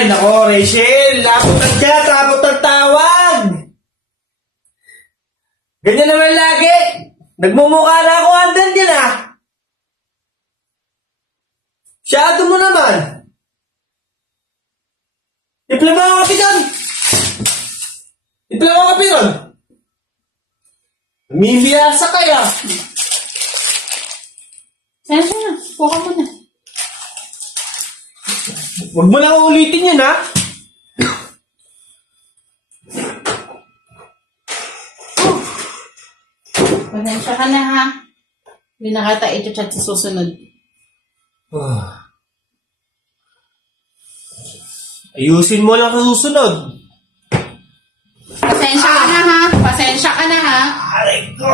Ay, nako, Rachel. Labot ng chat, labot ng tawag. Ganyan naman lagi. Nagmumukha na ako hanggang dyan ah. Siyado mo naman. Ipla mo ang kapi doon. Ipla mo ang kapi doon. Mimiyasa kaya. Sensya na. Kuha mo na. Huwag mo na ulitin yan ha. Pasensya ka na ha. Hindi na kita i-chat sa susunod. Ayusin mo lang sa susunod. Pasensya ka na ha. Pasensya ka na ha. Aray ko.